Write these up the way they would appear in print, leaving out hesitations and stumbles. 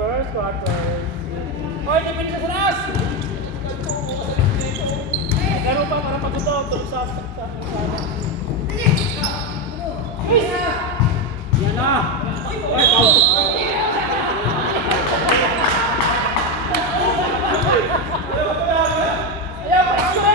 First quarter. Hoy, depende sa salas! Laro pa para pagkutaw. Tulog sa yan na! Ay, pao! Ayaw, pagkakulit!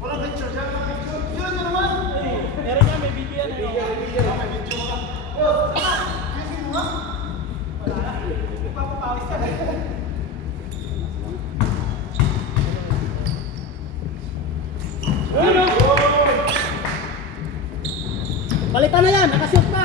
Walang picture dyan, walang picture. Yun na naman! Meron niya, may video yan. May video ka. Kasi mo nga? Wala na. Ipapapawis ka na. Palitan na yan, nakashoot na.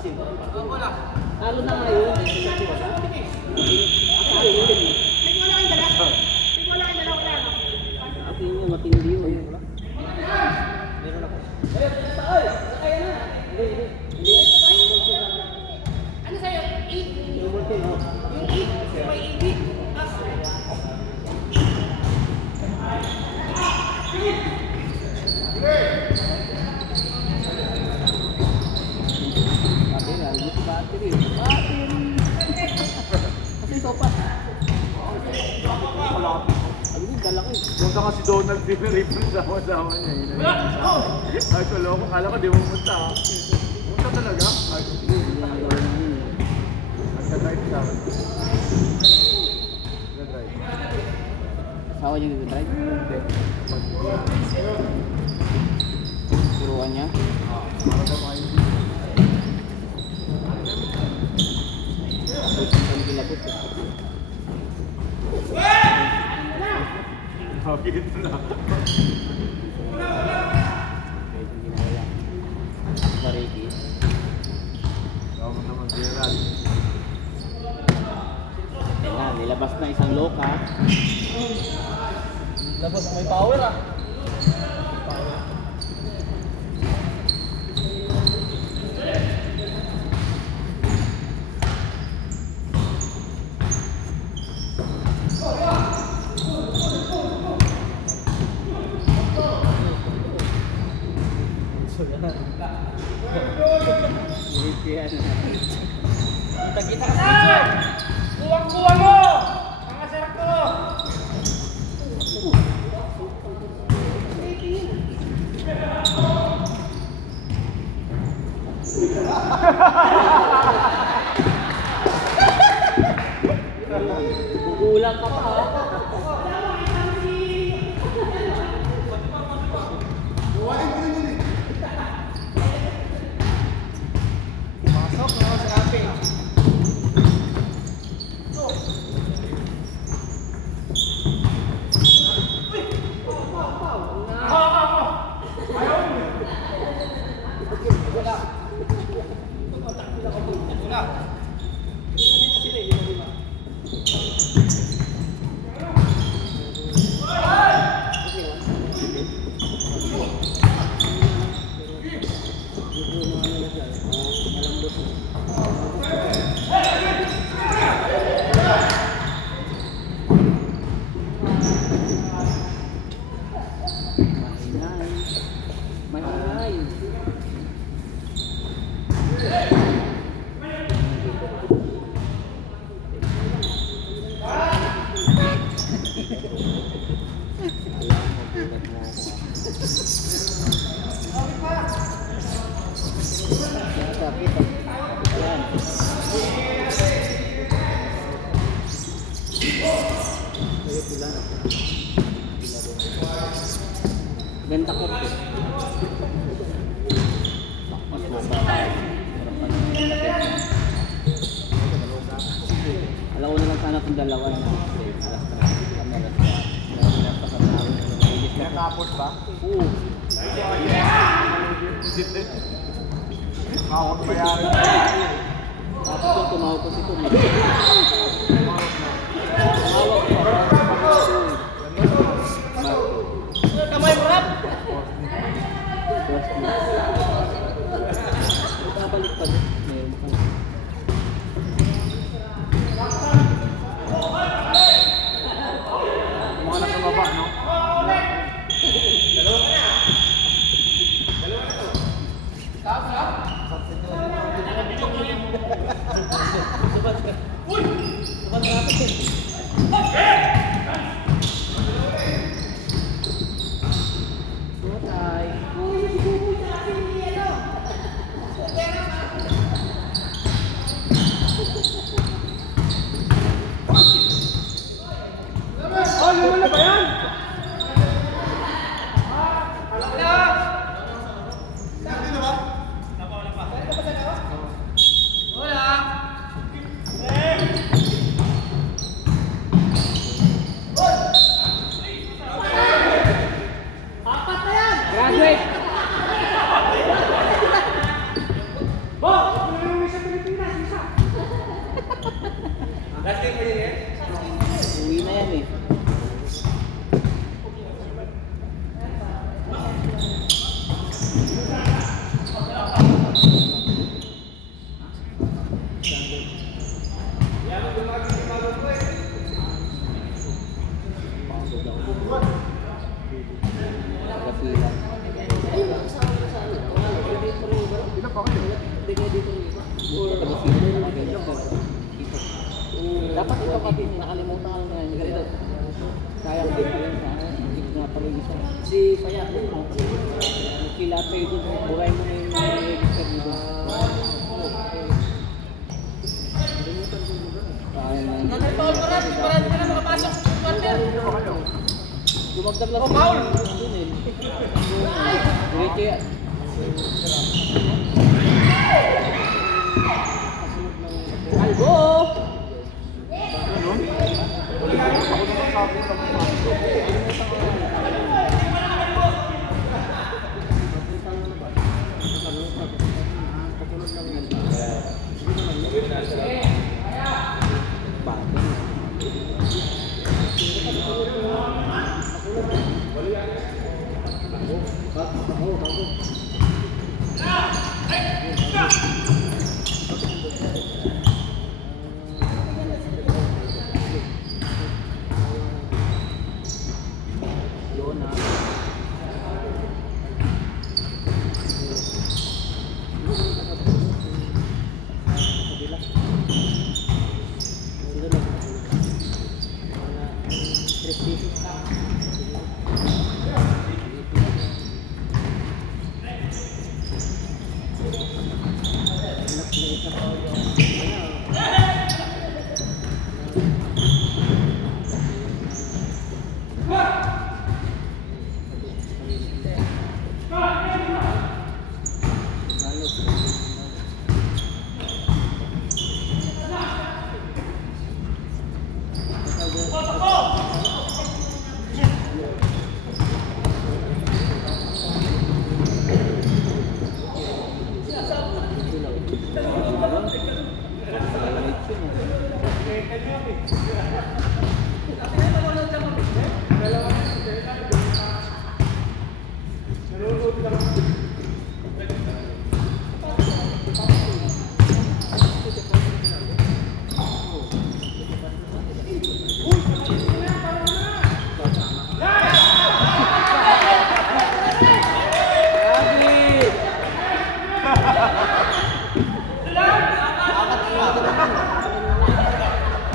nakasin. Ako na. Ano na nga yun? Wala kayong dala. Wala kayong dala, wala no? Atin yun, matindi yun. Meron ako. Hindi yan. Ano sa'yo? 8? Yung multi, no? Yung 8? May 80? Battery, alam mo si battery. Kasi sopa. Ano yun, dala ko eh. Punta ka si Donald Pinaripon sa kasama niya. Ay, kaloko. Kala ko di mo punta. Punta talaga? Ay, nagka-drive sa akin. Nagka-drive. Asawa niya nag-drive? Hindi. Turuan niya? Para ba kayo? Ang kilabot eh. Bakit na? Medyo ginawala. Mariki. Tawag mo naman Gerald. Ayan, nilabas na isang loka. Labas may power ah. Kita-kita ka sa kuwang-kuwang mo! Mga sarap ko! Gugulang ka pa ha. Pasok, no? Sinabi. Mahinay. Benta ko po. Mas mababa. Alam ko na lang sana kung dalawa na. Nakapot ba? Oo. Makakot bayaran. Tapos ko tumawag ko si Tom. Tumawag ko. Kamay mo rap! Babalik pa din. Meron pa. Mga nasa baba, no? Oh, yung ba yan? Wala. pwede kayo dito ng iba. Or taga-sino na nakagalit ka. Dapat ikaw kasi nakalimutan ka nga yung ganito. Sayang din yun sa hindi nga pala isa. Si Paya, kila tayo dun, buray mo na yung register dito. Nag-foul ko rin, parang ka na makapasok sa quarter. Dumagdag lang. Oh, foul! Diretso yan. Albo!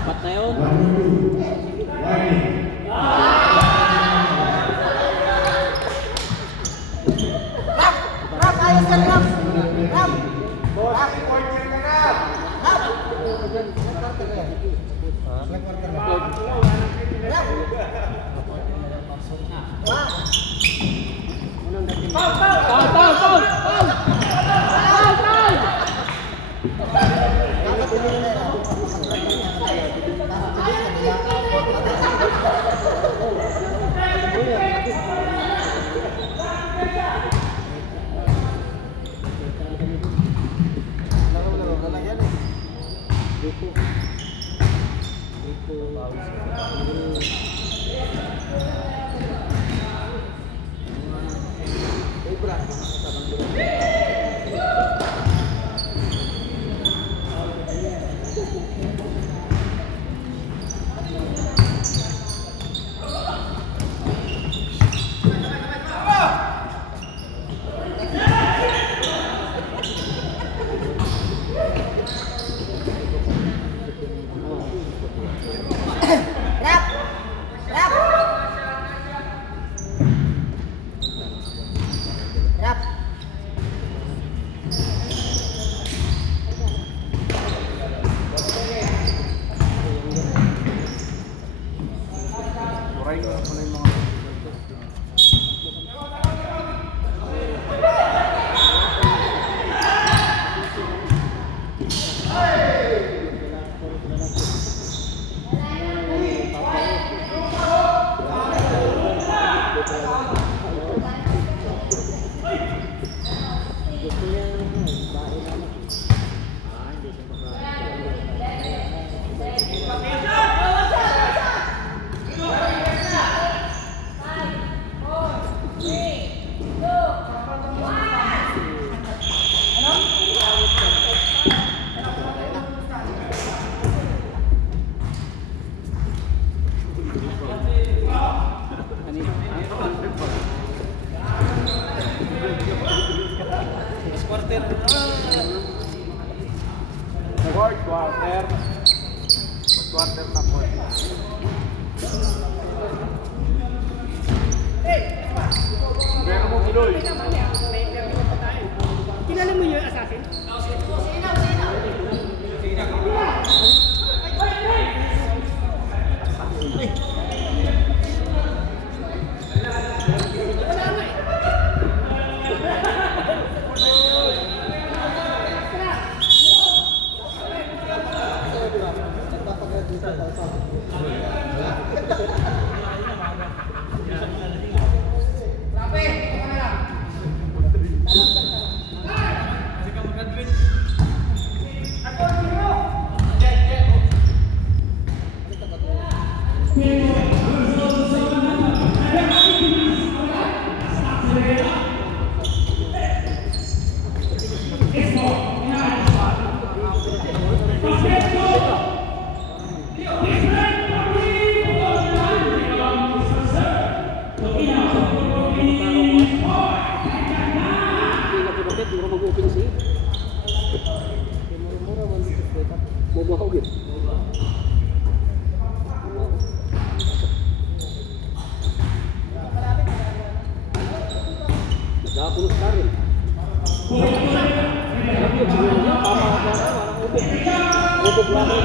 Apat na yun. Rap, ayos ka, Rap! Rap! Boss, quarter ka na! Rap! Foul, foul! Foul, foul, foul! Foul! Foul, foul! Mag-quarter. Mag-quarter na po. Pero mo Piloy. Kilala mo yung assassin? Nakapulos na rin. Alam yun, siguro niya, tama na parang ubog. Ubog lang rin.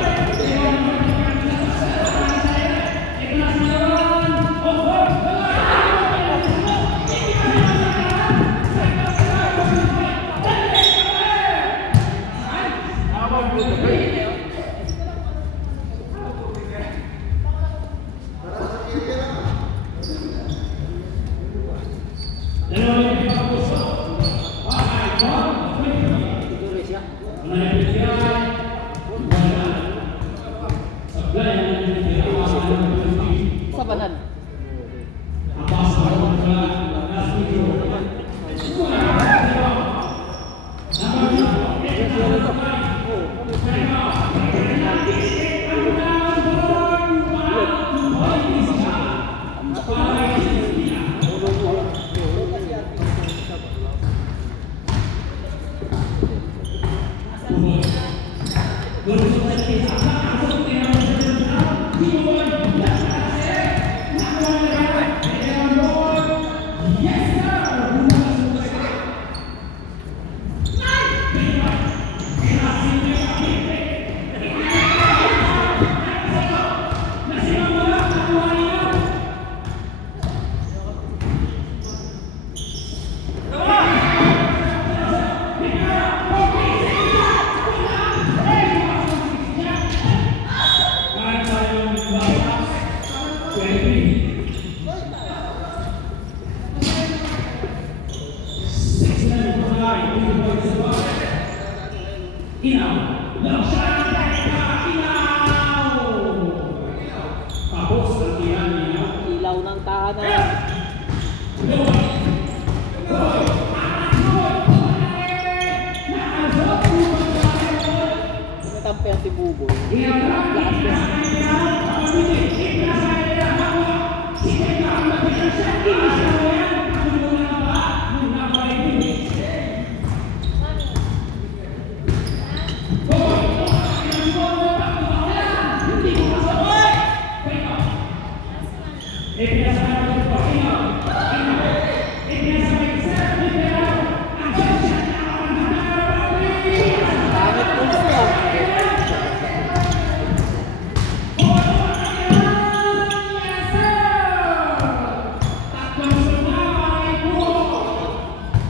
Sabanan. Ilaw ng tahanan. Natampi ang si Buboy.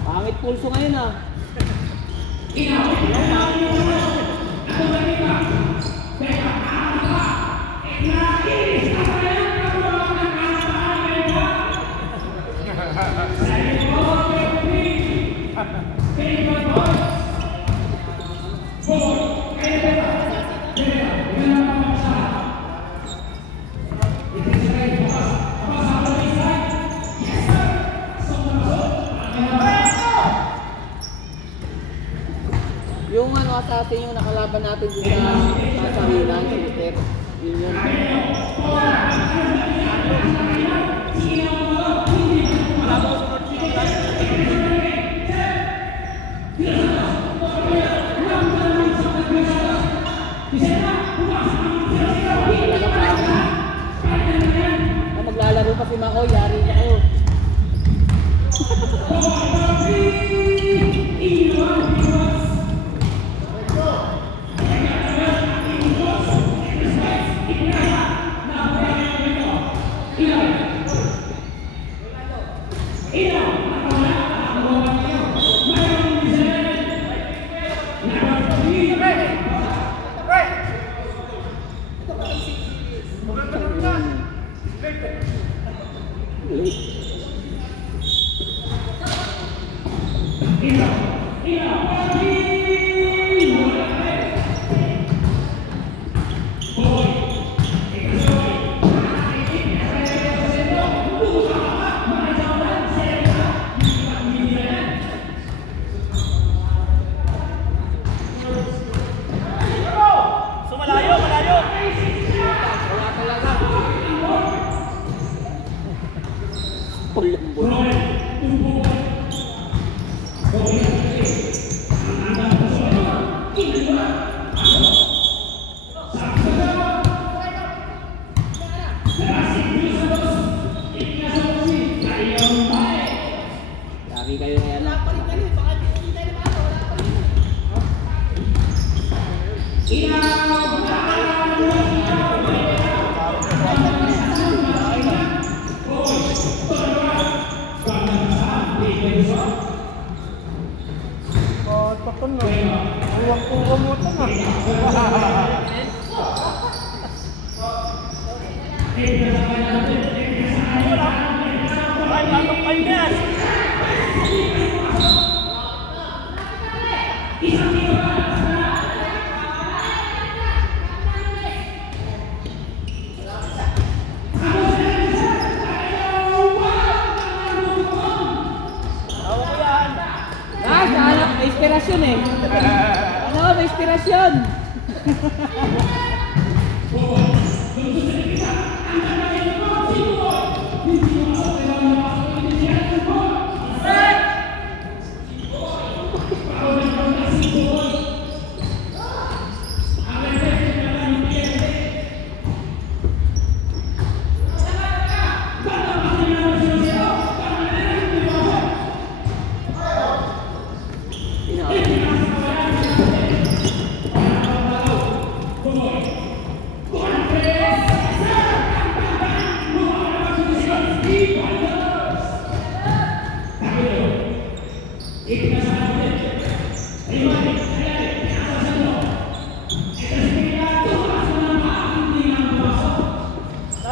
Pangit pulso ngayon ah. Yung ano assassin yung nakalaban natin dito sa Sarina, sa Mister. Yun yun. Wala talaga. Pulambol. Lagi kayo na yan. Takon na. Uwang-uwang mo ito na. Ay, matapay yan. Anak, may inspirasyon eh. Ano, may inspirasyon.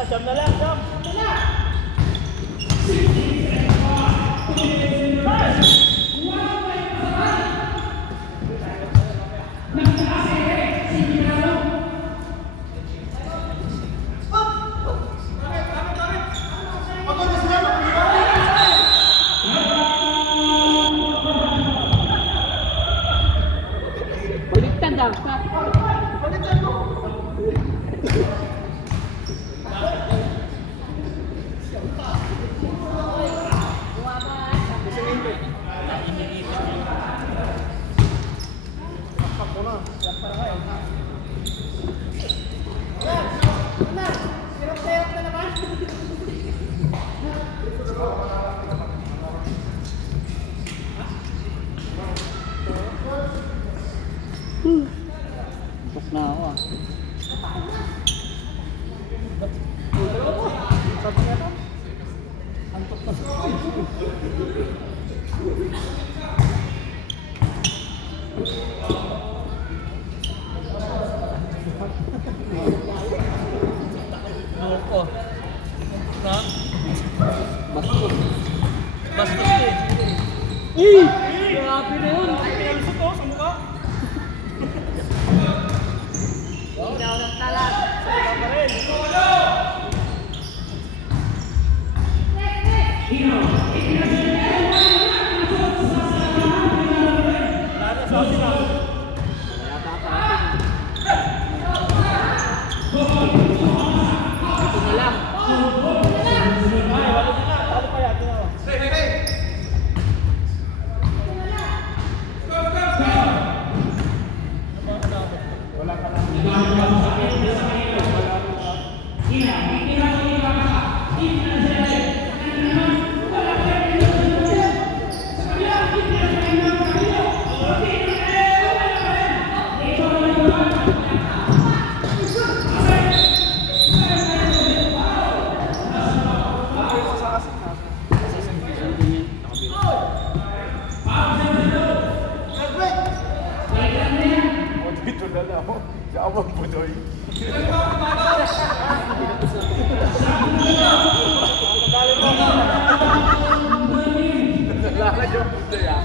Siyam na lang, siyam. Baliktad ah. Buk na ako ah. Ako. Ha? Bastos. Bastos eh. Grabe na yun. Pinalso to sa mukha. Ilaw ng talag. Sa mukha pa rin. Lalo sa sila. Wala pa pa. Ito na lang. Ay, wala na lang. Talo pa yan. Tinawa. Wala ka lang. Dito na lang ako. Sa awang budoy. Lalagyan yung budoy ah.